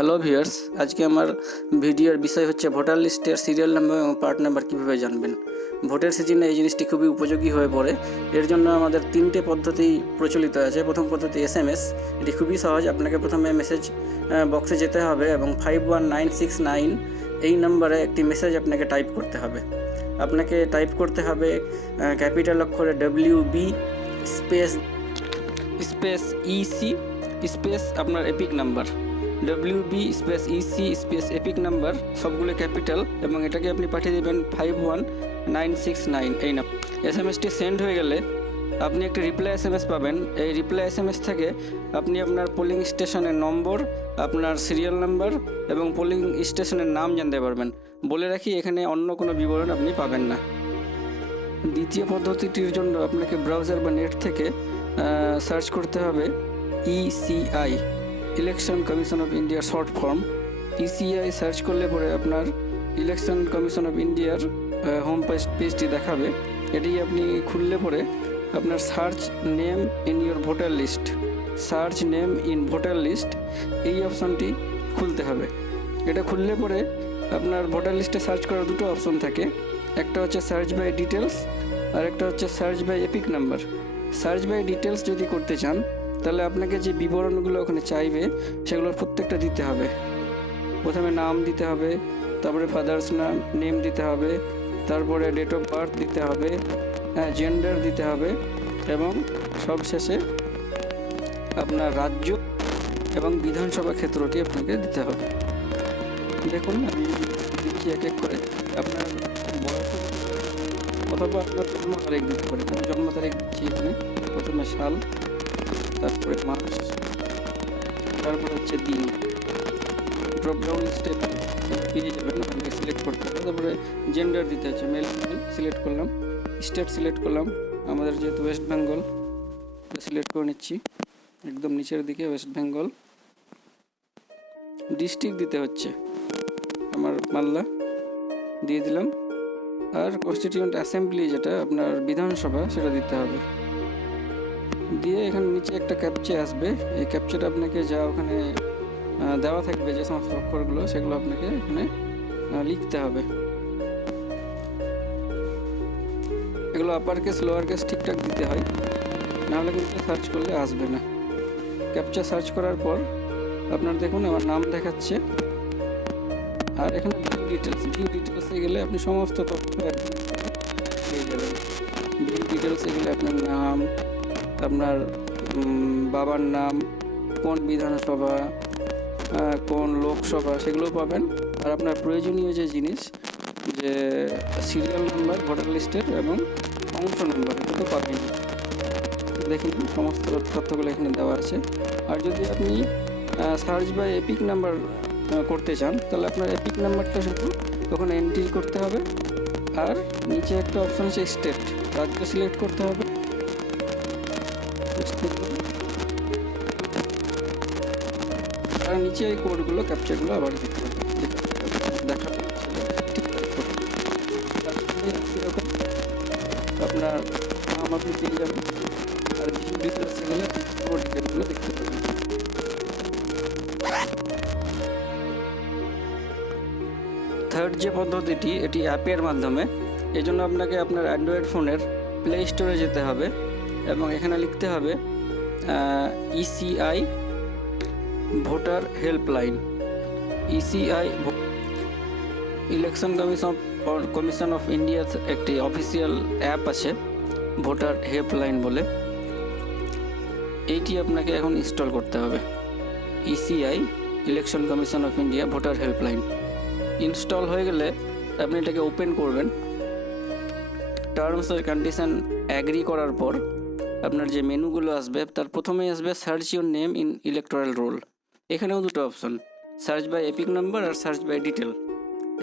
Hello viewers, আজকে আমার ভিডিওর বিষয় হচ্ছে ভোটার লিস্টের সিরিয়াল নাম্বার এবং পার্ট নাম্বার কীভাবে জানবেন। ভোটের সিজনে এই জিনিসটি খুবই উপযোগী হয়ে পড়ে। এর জন্য আমাদের তিনটে পদ্ধতি প্রচলিত আছে। প্রথম পদ্ধতি SMS। এটি খুবই সহজ। আপনাকে প্রথমে মেসেজ বক্সে যেতে হবে এবং 51969 এই নাম্বারে একটি মেসেজ আপনাকে টাইপ করতে হবে। আপনাকে টাইপ করতে হবে ক্যাপিটাল অক্ষরে WB স্পেস EC স্পেস আপনার epic number, WB space EC space epic number, সবগুলো ক্যাপিটাল, এবং এটাকে আপনি পাঠিয়ে দেবেন 51969 এই নাম্বার। SMS-টি সেন্ড হয়ে গেলে আপনি একটি রিপ্লাই SMS পাবেন। এই রিপ্লাই SMS থেকে আপনি আপনার পোলিং স্টেশনের নম্বর, আপনার সিরিয়াল নাম্বার এবং পোলিং স্টেশনের নাম জানতে পারবেন। বলে রাখি, এখানে অন্য কোনো বিবরণ আপনি পাবেন না। দ্বিতীয় পদ্ধতিটির জন্য আপনাকে ব্রাউজার বা নেট থেকে সার্চ করতে হবে ECI, ইলেকশন কমিশন অফ ইন্ডিয়ার শর্ট ফর্ম। ECI সার্চ করলে পরে আপনার ইলেকশন কমিশন অফ ইন্ডিয়ার হোম পেজটি দেখাবে। এটি আপনি খুললে পরে আপনার search name in your voter list, search name in voter list এই অপশনটি খুলতে হবে। এটা খুললে পরে আপনার ভোটার লিস্টে সার্চ করার দুটো অপশন থাকে। একটা হচ্ছে সার্চ বাই ডিটেলস আর একটা হচ্ছে search by EPIC number. Search by details যদি করতে চান তাহলে আপনাকে যে বিবরণগুলো ওখানে চাইবে সেগুলোর প্রত্যেকটা দিতে হবে। প্রথমে নাম দিতে হবে, তারপরে ফাদার্স নেম দিতে হবে, তারপরে ডেট অফ বার্থ দিতে হবে, জেন্ডার দিতে হবে, এবং সবশেষে আপনার রাজ্য এবং বিধানসভা ক্ষেত্রটি আপনাকে দিতে হবে। দেখুন, আমি দিচ্ছি এক এক করে। আপনার বয়স অথবা আপনার জন্ম তারিখ দিতে পারেন। আমি জন্ম তারিখ দিচ্ছি এখানে। প্রথমে সাল, তারপরে মাস, তারপরে হচ্ছে দিন। ড্রপডাউন লিস্টে পেয়ে যাবেন, ওখান থেকে সিলেক্ট করতে হবে। তারপরে জেন্ডার দিতে হচ্ছে, মেল ফিমেল সিলেক্ট করলাম। স্টেট সিলেক্ট করলাম, আমাদের যেহেতু ওয়েস্ট বেঙ্গল সিলেক্ট করে নিচ্ছি, একদম নিচের দিকে ওয়েস্ট বেঙ্গল। ডিস্ট্রিক্ট দিতে হচ্ছে, আমার মালদা দিয়ে দিলাম। আর কনস্টিটিউয়েন্ট অ্যাসেম্বলি যেটা আপনার বিধানসভা, সেটা দিতে হবে। দিয়ে এখানে নিচে একটা ক্যাপচা আসবে। এই ক্যাপচাটা আপনাকে যা ওখানে দেওয়া থাকবে, যে সমস্ত অক্ষরগুলো, সেগুলো আপনাকে এখানে লিখতে হবে। এগুলো আপার কেস লোয়ার কেস ঠিকঠাক দিতে হয়, নাহলে কিন্তু সার্চ করলে আসবে না। ক্যাপচা সার্চ করার পর আপনার দেখুন আমার নাম দেখাচ্ছে। আর এখানে ভিউ ডিটেলসে গেলে আপনি সমস্ত তথ্য পেয়ে যাবেন। ভিউ ডিটেলসে গেলে আপনার নাম, আপনার বাবার নাম, কোন বিধানসভা, কোন লোকসভা, সেগুলো পাবেন। আর আপনার প্রয়োজনীয় যে জিনিস, যে সিরিয়াল নাম্বার ভোটার লিস্টের এবং অংশ নাম্বার, এটা তো পাবেন। দেখুন সমস্ত তথ্যগুলো এখানে দেওয়া আছে। আর যদি আপনি সার্চ বাই এপিক নাম্বার করতে চান তাহলে আপনার এপিক নাম্বারটা শুধু ওখানে এন্ট্রি করতে হবে। আর নিচে একটা অপশন আছে স্টেট, রাজ্য সিলেক্ট করতে হবে। আর নিচে এই কোডগুলো, ক্যাপচারগুলো আবার দিতে হবে। দেখা আপনার নাম আপনি পেয়ে যাবেন। আর ভিউ ডিটেলসে গেলে পুরো ডিটেলগুলো দেখতে পাবেন। থার্ড যে পদ্ধতিটি, এটি অ্যাপের মাধ্যমে। এই জন্য আপনাকে আপনার অ্যান্ড্রয়েড ফোনের প্লে স্টোরে যেতে হবে এবং এখানে লিখতে হবে ECI voter helpline. ECI election commission of ইন্ডিয়ার একটি অফিসিয়াল অ্যাপ আছে, ভোটার হেল্পলাইন বলে। এইটি আপনাকে এখন ইনস্টল করতে হবে। ECI election commission of India voter helpline install হয়ে গেলে আপনি এটাকে ওপেন করবেন। টার্মস অ্যান্ড কন্ডিশন অ্যাগ্রি করার পর আপনার যে মেনুগুলো আসবে, তার প্রথমেই আসবে search your name in electoral roll. এখানেও দুটো option, search by EPIC number আর সার্চ বাই ডিটেল।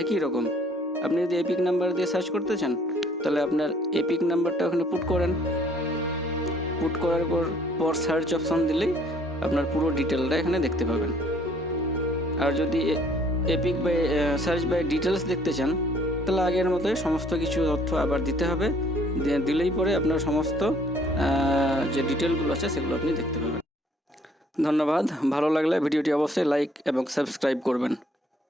একই রকম, আপনি যদি এপিক নাম্বার দিয়ে সার্চ করতে চান তাহলে আপনার এপিক নাম্বারটা ওখানে পুট করেন। পুট করার পর সার্চ অপশন দিলেই আপনার পুরো ডিটেলটা এখানে দেখতে পাবেন। আর যদি EPIC by search by details দেখতে চান তাহলে আগের মতোই সমস্ত কিছু তথ্য আবার দিতে হবে। দিলেই পরে আপনার সমস্ত যে ডিটেলগুলো আছে সেগুলো আপনি দেখতে পাবেন। ধন্যবাদ। ভালো লাগলে ভিডিওটি অবশ্যই লাইক এবং সাবস্ক্রাইব করবেন।